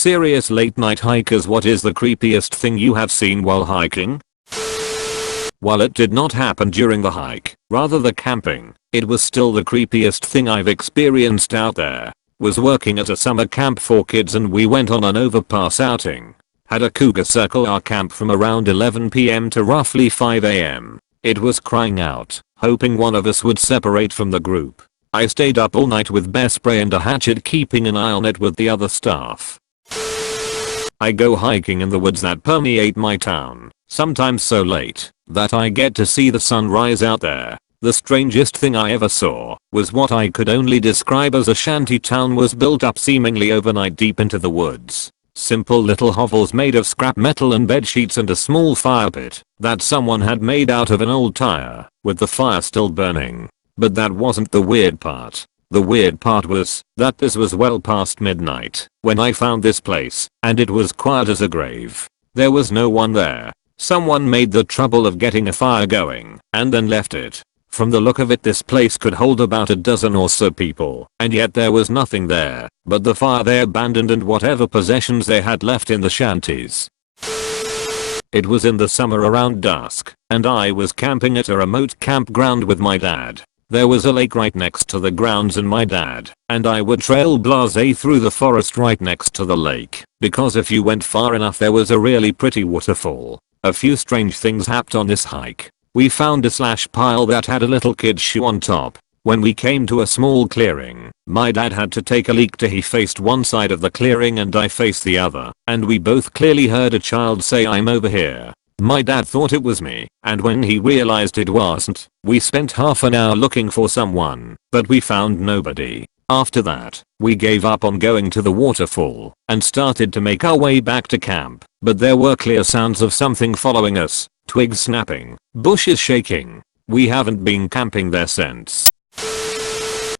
Serious late night hikers, what is the creepiest thing you have seen while hiking? While it did not happen during the hike, rather the camping, it was still the creepiest thing I've experienced out there. Was working at a summer camp for kids and we went on an overpass outing. Had a cougar circle our camp from around 11 PM to roughly 5 AM. It was crying out, hoping one of us would separate from the group. I stayed up all night with bear spray and a hatchet, keeping an eye on it with the other staff. I go hiking in the woods that permeate my town, sometimes so late that I get to see the sun rise out there. The strangest thing I ever saw was what I could only describe as a shanty town was built up seemingly overnight deep into the woods. Simple little hovels made of scrap metal and bed sheets and a small fire pit that someone had made out of an old tire, with the fire still burning. But that wasn't the weird part. The weird part was that this was well past midnight when I found this place, and it was quiet as a grave. There was no one there. Someone made the trouble of getting a fire going and then left it. From the look of it, this place could hold about a dozen or so people, and yet there was nothing there but the fire they abandoned and whatever possessions they had left in the shanties. It was in the summer around dusk, and I was camping at a remote campground with my dad. There was a lake right next to the grounds and my dad and I would trail blasé through the forest right next to the lake, because if you went far enough there was a really pretty waterfall. A few strange things happened on this hike. We found a slash pile that had a little kid's shoe on top. When we came to a small clearing, my dad had to take a leak to he faced one side of the clearing and I faced the other, and we both clearly heard a child say, "I'm over here." My dad thought it was me, and when he realized it wasn't, we spent half an hour looking for someone, but we found nobody. After that, we gave up on going to the waterfall and started to make our way back to camp, but there were clear sounds of something following us. Twigs snapping, bushes shaking. We haven't been camping there since.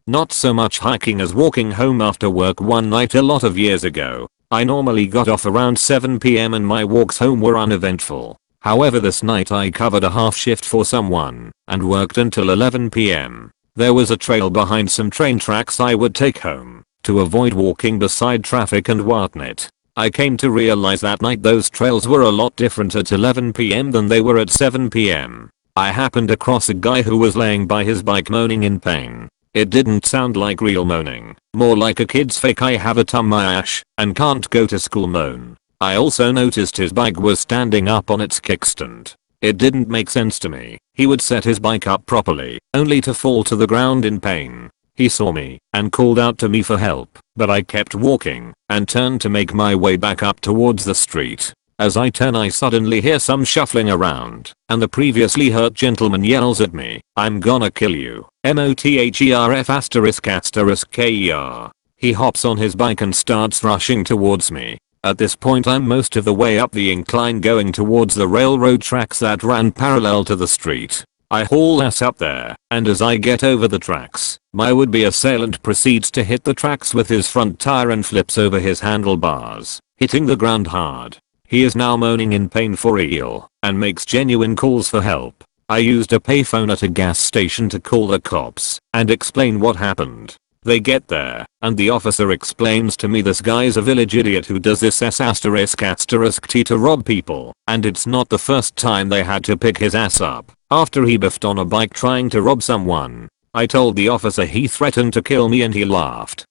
Not so much hiking as walking home after work one night a lot of years ago. I normally got off around 7 PM and my walks home were uneventful. However, this night I covered a half shift for someone and worked until 11 PM. There was a trail behind some train tracks I would take home to avoid walking beside traffic and whatnot. I came to realize that night those trails were a lot different at 11 PM than they were at 7 PM. I happened across a guy who was laying by his bike moaning in pain. It didn't sound like real moaning, more like a kid's fake "I have a tummy and can't go to school" moan. I also noticed his bike was standing up on its kickstand. It didn't make sense to me. He would set his bike up properly, only to fall to the ground in pain. He saw me and called out to me for help, but I kept walking and turned to make my way back up towards the street. As I turn, I suddenly hear some shuffling around, and the previously hurt gentleman yells at me, "I'm gonna kill you, MOTHERF***KER. He hops on his bike and starts rushing towards me. At this point I'm most of the way up the incline going towards the railroad tracks that ran parallel to the street. I haul ass up there, and as I get over the tracks, my would-be assailant proceeds to hit the tracks with his front tire and flips over his handlebars, hitting the ground hard. He is now moaning in pain for real, and makes genuine calls for help. I used a payphone at a gas station to call the cops and explain what happened. They get there, and the officer explains to me this guy's a village idiot who does this ***T to rob people, and it's not the first time they had to pick his ass up after he biffed on a bike trying to rob someone. I told the officer he threatened to kill me and he laughed.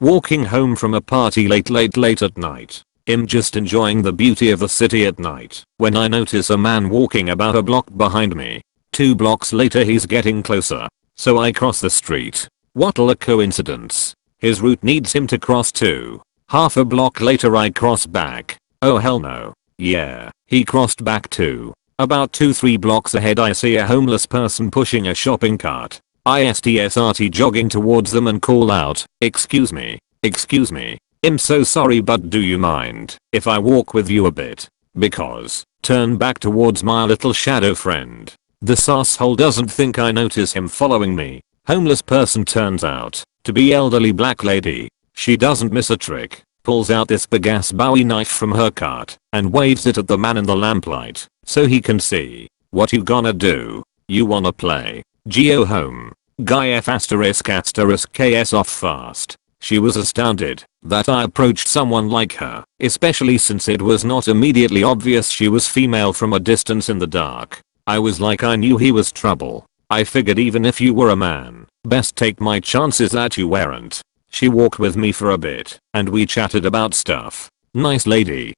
Walking home from a party late at night. I'm just enjoying the beauty of the city at night when I notice a man walking about a block behind me. 2 blocks later he's getting closer, so I cross the street. What'll a coincidence. His route needs him to cross too. Half a block later I cross back. Oh hell no. Yeah, he crossed back too. About 2-3 blocks ahead I see a homeless person pushing a shopping cart. I start jogging towards them and call out, excuse me. I'm so sorry, but do you mind if I walk with you a bit? Because, turn back towards my little shadow friend. This asshole doesn't think I notice him following me. Homeless person turns out to be elderly black lady. She doesn't miss a trick. Pulls out this big ass Bowie knife from her cart and waves it at the man in the lamplight so he can see. What you gonna do? You wanna play Geo home? Guy F***KS off fast. She was astounded that I approached someone like her, especially since it was not immediately obvious she was female from a distance in the dark. I was like I knew he was trouble. I figured even if you were a man, best take my chances that you weren't. She walked with me for a bit, and we chatted about stuff. Nice lady.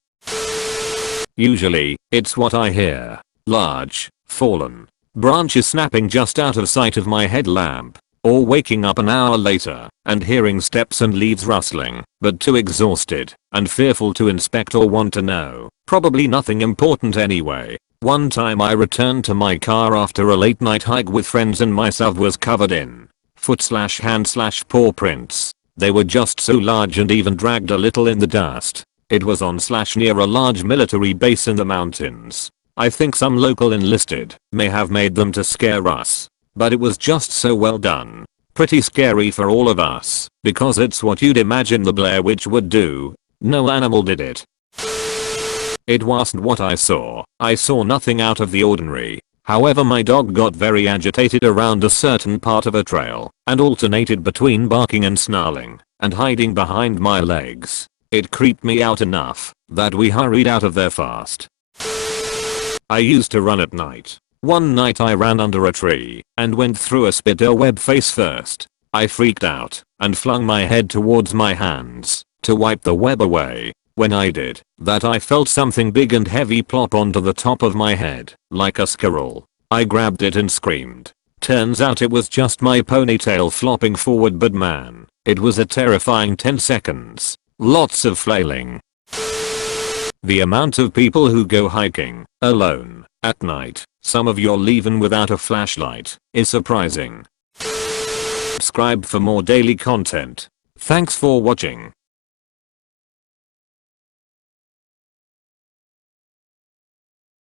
Usually, it's what I hear. Large, fallen branches snapping just out of sight of my headlamp. Or waking up an hour later and hearing steps and leaves rustling, but too exhausted and fearful to inspect or want to know. Probably nothing important anyway. One time I returned to my car after a late night hike with friends and my SUV was covered in foot/hand/paw prints. They were just so large and even dragged a little in the dust. It was on/near a large military base in the mountains. I think some local enlisted may have made them to scare us. But it was just so well done. Pretty scary for all of us, because it's what you'd imagine the Blair Witch would do. No animal did it. It wasn't what I saw. I saw nothing out of the ordinary. However, my dog got very agitated around a certain part of a trail, and alternated between barking and snarling, and hiding behind my legs. It creeped me out enough that we hurried out of there fast. I used to run at night. One night I ran under a tree and went through a spider web face first. I freaked out and flung my head towards my hands to wipe the web away. When I did that, I felt something big and heavy plop onto the top of my head like a squirrel. I grabbed it and screamed. Turns out it was just my ponytail flopping forward, but man, it was a terrifying 10 seconds. Lots of flailing. The amount of people who go hiking alone at night, some of you're leaving without a flashlight, is surprising. Subscribe for more daily content. Thanks for watching.